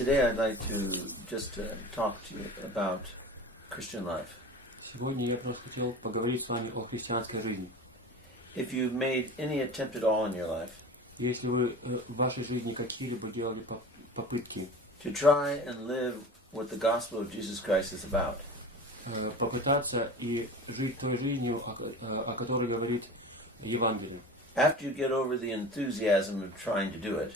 Today I'd like to just talk to you about Christian life. Сегодня я просто хотел поговорить с вами о христианской жизни. If you've made any attempt at all in your life Если вы в вашей жизни какие-либо делали попытки to try and live what the gospel of Jesus Christ is about, попытаться и жить той жизнью, о которой говорит Евангелие. after you get over the enthusiasm of trying to do it,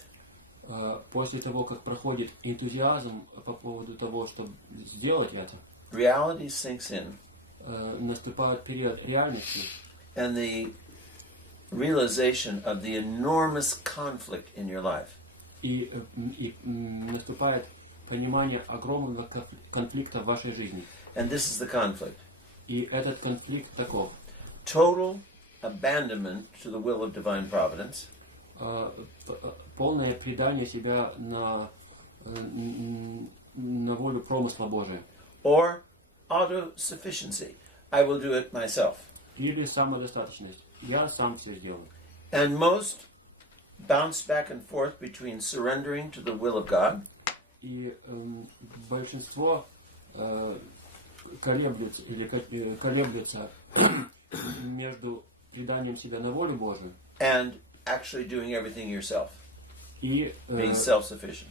После того, как проходит энтузиазм по поводу того, чтобы сделать это, reality sinks in, наступает период реальности, and the realization of the enormous conflict in your life. и наступает понимание огромного конфликта в вашей жизни. And this is the conflict. И этот конфликт таков. Total abandonment to the will of divine providence, Полное предание себя на волю промысла Божия. or autosufficiency. I will do it myself. Или самодостаточность. Я сам все сделаю. And most bounce back and forth between surrendering to the will of God И большинство колеблется между преданием себя на волю Божию and actually doing everything yourself, и being self-sufficient.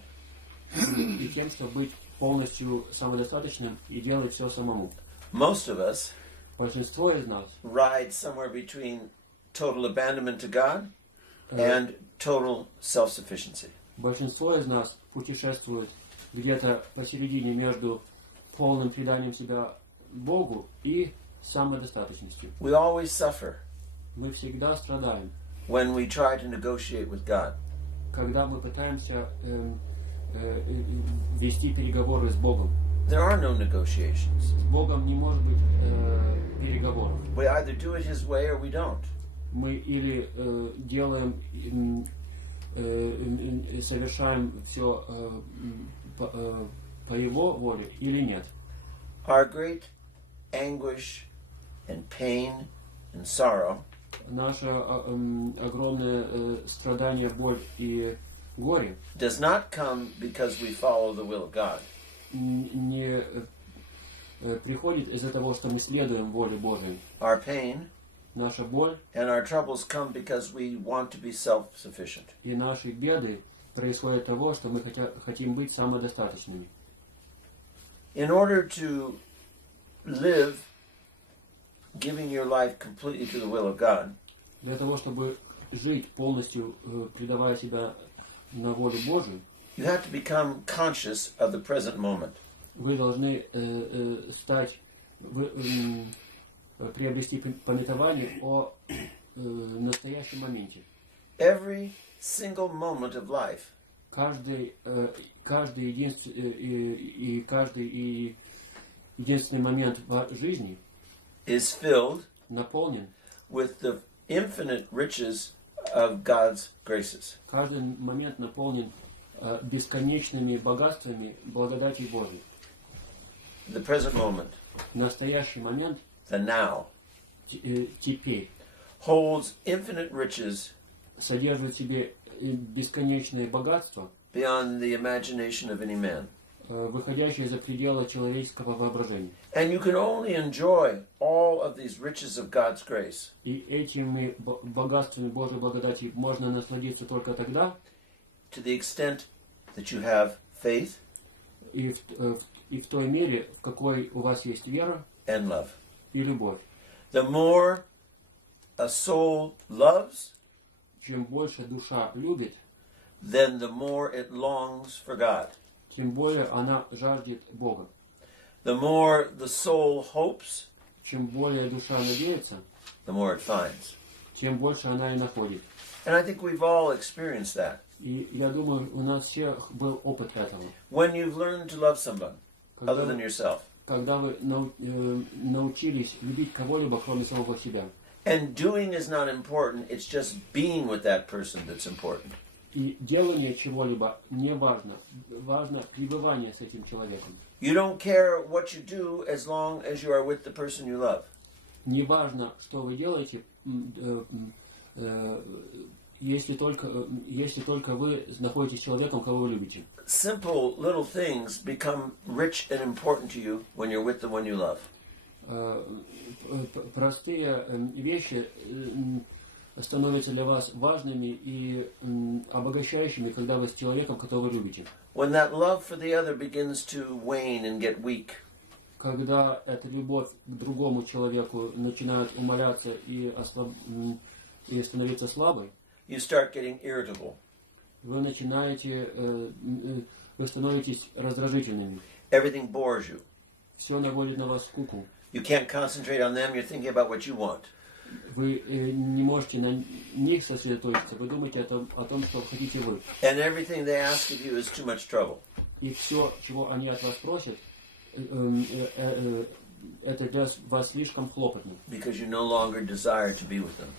тем, чтобы быть полностью самодостаточным и делать все самому. Most of us Большинство из нас ride somewhere between total abandonment to God and total self-sufficiency. Большинство из нас путешествует где-то посередине между полным преданием себя Богу и самодостаточностью. We always suffer Мы всегда страдаем, when we try to negotiate with God. когда мы пытаемся вести переговоры с Богом. There are no negotiations. С Богом не может быть переговоров. We either do it His way or we don't. Мы или делаем, совершаем все по Его воле, или нет. Our great anguish and pain and sorrow Наше огромное страдание, боль и горе does not come because we follow the will of God. не приходит из-за того, что мы следуем воле Божией. Our pain Наша боль and our troubles come because we want to be self-sufficient. и наши беды происходят от того, что мы хотим быть самодостаточными. In order to live giving your life completely to the will of God, Для того, чтобы жить полностью, предавая себя на волю Божию, you have to become conscious of the present moment. вы должны приобрести памятование о настоящем моменте. Every single moment of life Каждый единственный момент в жизни is filled наполнен. with the infinite riches of God's graces. Каждый момент наполнен бесконечными богатствами благодати Божьей. The present moment, Настоящий момент, the now, теперь, holds infinite riches содержит в себе бесконечные богатства, beyond the imagination of any man. выходящие за пределы человеческого воображения. And you can only enjoy all of these riches of God's grace И этими богатствами Божьей благодати можно насладиться только тогда, to the extent that you have faith и в той мере, в какой у вас есть вера and love. и любовь. The more a soul loves, Чем больше душа любит, then the more it longs for God. тем более она жаждет Бога. The more the soul hopes, Чем более душа надеется, the more it finds. тем больше она и находит. And I think we've all experienced that. И я думаю, у нас всех был опыт этого. When you've learned to love someone other than yourself, Когда вы научились любить кого-либо, кроме самого себя. and doing is not important, it's just being with that person that's important. И делание чего-либо не важно. Важно пребывание с этим человеком. You don't care what you do as long as you are with the person you love. Не важно, что вы делаете, если только вы находитесь с человеком, кого вы любите. Simple little things become rich and important to you when you're with the one you love. Простые вещи становятся для вас важными и обогащающими, когда вы с человеком, которого вы любите. When that love for the other begins to wane and get weak, когда эта любовь к другому человеку начинает умаляться и становиться слабой, you start getting irritable. вы становитесь раздражительными. Everything bores you. Все наводит на вас скуку. You can't concentrate on them, you're thinking about what you want. Вы не можете на них сосредоточиться, вы думаете о том, что хотите вы. And everything they ask of you is too much trouble. И все, чего они от вас просят, это для вас слишком хлопотно. Because you no longer desire to be with them.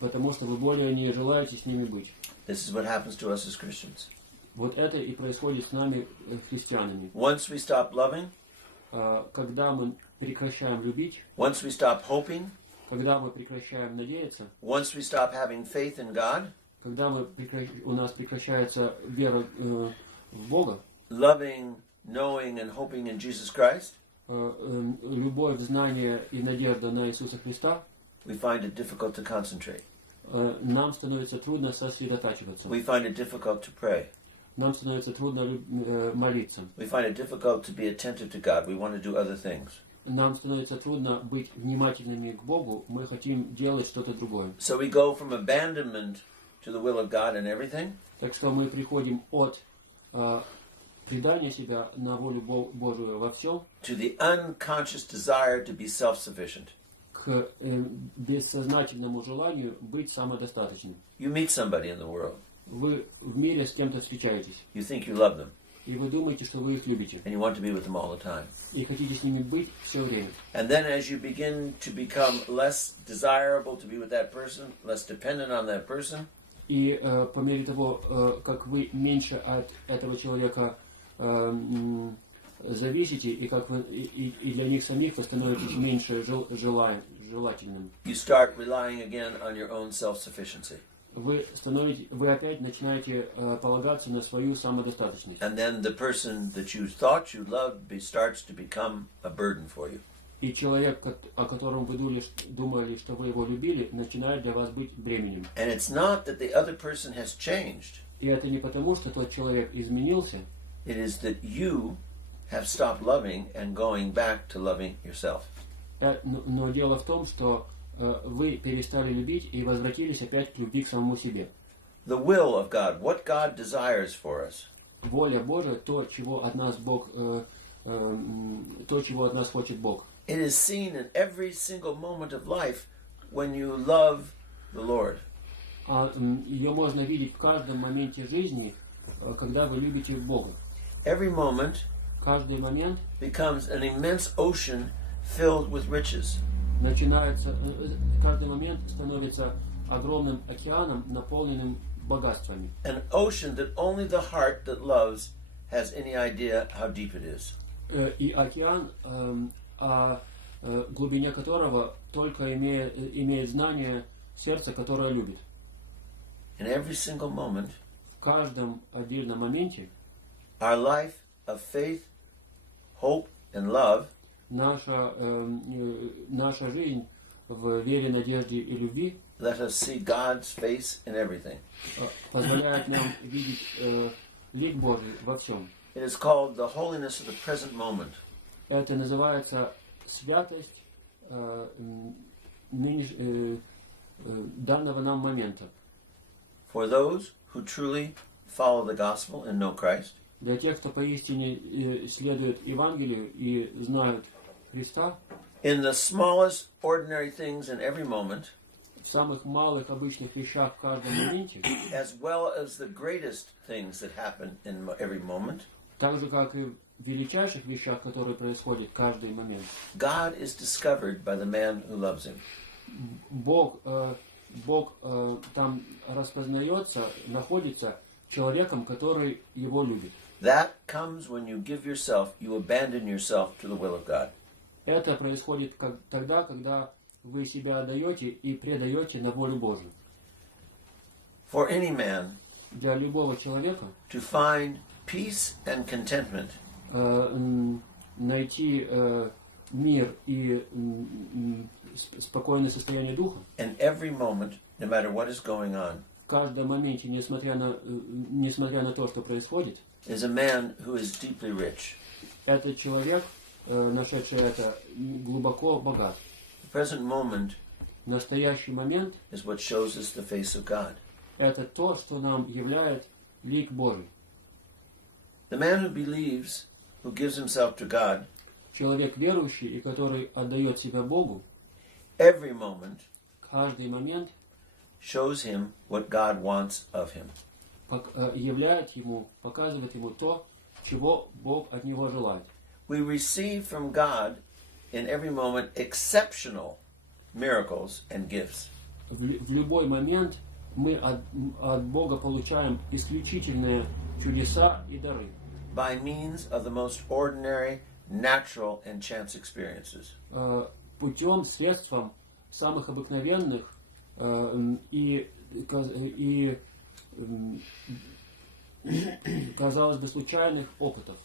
Потому что вы более не желаете с ними быть. This is what happens to us as Christians. Вот это и происходит с нами, христианами. Once we stop loving, когда мы прекращаем любить, once we stop hoping, когда мы прекращаем надеяться, once we stop having faith in God, когда у нас прекращается вера в Бога, loving, knowing and hoping in Jesus Christ, любовь, знание и надежда на Иисуса Христа, we find it difficult to concentrate. Нам становится трудно сосредотачиваться. We find it difficult to pray. Нам становится трудно молиться. We find it difficult to be attentive to God. We want to do other things. Нам становится трудно быть внимательными к Богу. Мы хотим делать что-то другое. So we go from abandonment to the will of God in everything. Так что мы приходим от предания себя на волю Божию во всем To the unconscious desire to be self-sufficient. к бессознательному желанию быть самодостаточным. You meet somebody in the world. Вы в мире с кем-то встречаетесь. You think you love them. И вы думаете, что вы их любите. And you want to be with them all the time. И хотите с ними быть все время. And then as you begin to become less desirable to be with that person, less dependent on that person, И по мере того, как вы меньше от этого человека зависите, и как вы и для них самих вы становитесь меньше желательным. you start relying again on your own self-sufficiency. Вы опять начинаете полагаться на свою самодостаточность. And then the person that you thought you loved starts to become a burden for you. И человек, о котором вы думали, что вы его любили, начинает для вас быть бременем. And it's not that the other person has changed. И это не потому, что тот человек изменился. It is that you have stopped loving and going back to loving yourself. Но дело в том, что вы перестали любить и возвратились опять к любви к самому себе. The will of God, what God desires for us. Воля Божия, то, чего от нас хочет Бог. It is seen in every single moment of life when you love the Lord. Ее можно видеть в каждом моменте жизни, когда вы любите Бога. Every moment Каждый момент becomes an immense ocean filled with riches. каждый момент становится огромным океаном, наполненным богатствами. An ocean that only the heart that loves has any idea how deep it is. И океан, о глубине которого только имеет знание сердца, которое любит. In every single moment, В каждом отдельном моменте our life of faith, hope, and love наша жизнь в вере, надежде и любви let us see God's face in everything. позволяет нам видеть лик Божий во всем. It is called the holiness of the present moment. Это называется святость данного нам момента. For those who truly follow the gospel and know Christ, Для тех, кто поистине следует Евангелию и знают Христа, in the smallest ordinary things in every moment, в самых малых обычных вещах в каждом моменте, as well as the greatest things that happen in every moment, так же, как и в величайших вещах, которые происходят в каждый момент, God is discovered by the man who loves him. Бог там распознается, находится человеком, который его любит. That comes when you give yourself, you abandon yourself to the will of God. Это происходит тогда, когда вы себя отдаете и предаете на волю Божию. for any man для любого человека to find peace and contentment найти мир и спокойное состояние духа in every moment, no matter what is going on, в каждом моменте, несмотря на то, что происходит, is a man who is deeply rich. этот человек, нашедший это, глубоко богат. The present moment Настоящий момент is what shows us the face of God. это то, что нам являет лик Божий. The man who believes, who gives himself to God, Человек верующий и который отдает себя Богу, every moment каждый момент shows him what God wants of him. являет ему, показывает ему то, чего Бог от него желает. We receive from God in every moment exceptional miracles and gifts. В любой момент мы от Бога получаем исключительные чудеса и дары. By means of the most ordinary, natural, and chance experiences. Путем, средством самых обыкновенных и казалось бы, случайных опытов.